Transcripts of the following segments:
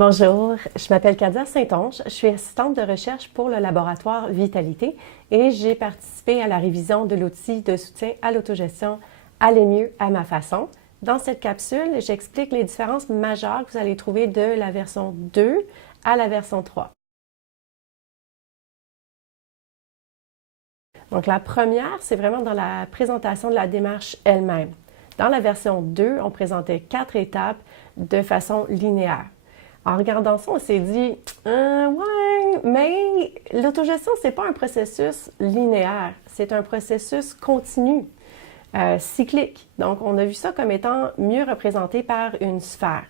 Bonjour, je m'appelle Kadia Saint-Onge, je suis assistante de recherche pour le laboratoire Vitalité et j'ai participé à la révision de l'outil de soutien à l'autogestion Aller mieux à ma façon. Dans cette capsule, j'explique les différences majeures que vous allez trouver de la version 2 à la version 3. Donc la première, c'est vraiment dans la présentation de la démarche elle-même. Dans la version 2, on présentait 4 étapes de façon linéaire. En regardant ça, on s'est dit ouais, mais l'autogestion, c'est pas un processus linéaire, c'est un processus continu, cyclique. Donc, on a vu ça comme étant mieux représenté par une sphère.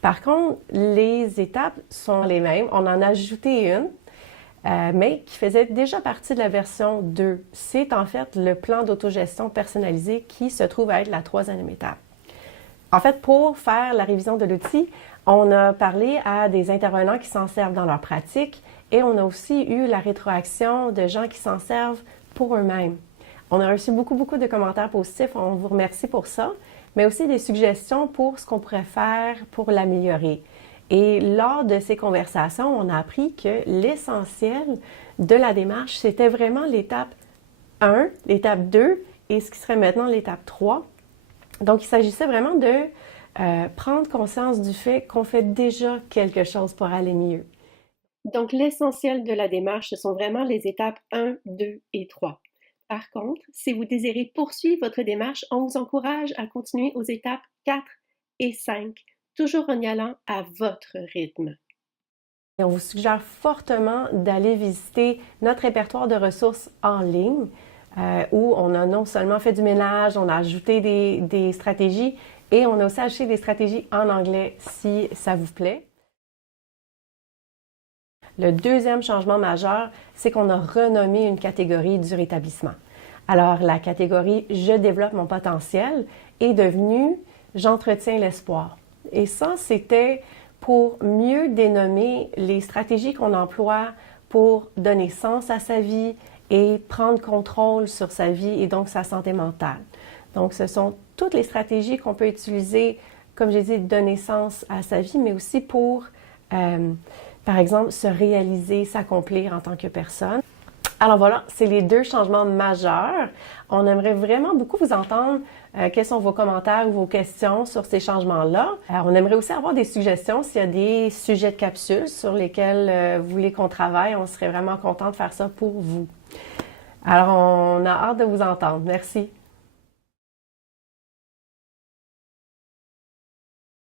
Par contre, les étapes sont les mêmes. On en a ajouté une, mais qui faisait déjà partie de la version 2. C'est en fait le plan d'autogestion personnalisé qui se trouve à être la 3e étape. En fait, pour faire la révision de l'outil, on a parlé à des intervenants qui s'en servent dans leur pratique et on a aussi eu la rétroaction de gens qui s'en servent pour eux-mêmes. On a reçu beaucoup de commentaires positifs, on vous remercie pour ça, mais aussi des suggestions pour ce qu'on pourrait faire pour l'améliorer. Et lors de ces conversations, on a appris que l'essentiel de la démarche, c'était vraiment l'étape 1, l'étape 2 et ce qui serait maintenant l'étape 3. Donc, il s'agissait vraiment de prendre conscience du fait qu'on fait déjà quelque chose pour aller mieux. Donc, l'essentiel de la démarche, ce sont vraiment les étapes 1, 2 et 3. Par contre, si vous désirez poursuivre votre démarche, on vous encourage à continuer aux étapes 4 et 5, toujours en y allant à votre rythme. Et on vous suggère fortement d'aller visiter notre répertoire de ressources en ligne où on a non seulement fait du ménage, on a ajouté des stratégies et on a aussi ajouté des stratégies en anglais si ça vous plaît. Le deuxième changement majeur, c'est qu'on a renommé une catégorie du rétablissement. Alors, la catégorie « Je développe mon potentiel » est devenue « J'entretiens l'espoir ». Et ça, c'était pour mieux dénommer les stratégies qu'on emploie pour donner sens à sa vie et prendre contrôle sur sa vie et donc sa santé mentale. Donc, ce sont toutes les stratégies qu'on peut utiliser, comme j'ai dit, donner sens à sa vie, mais aussi pour, par exemple, se réaliser, s'accomplir en tant que personne. Alors voilà, c'est les 2 changements majeurs. On aimerait vraiment beaucoup vous entendre. Quels sont vos commentaires ou vos questions sur ces changements-là? On aimerait aussi avoir des suggestions s'il y a des sujets de capsules sur lesquels vous voulez qu'on travaille. On serait vraiment content de faire ça pour vous. Alors, on a hâte de vous entendre. Merci.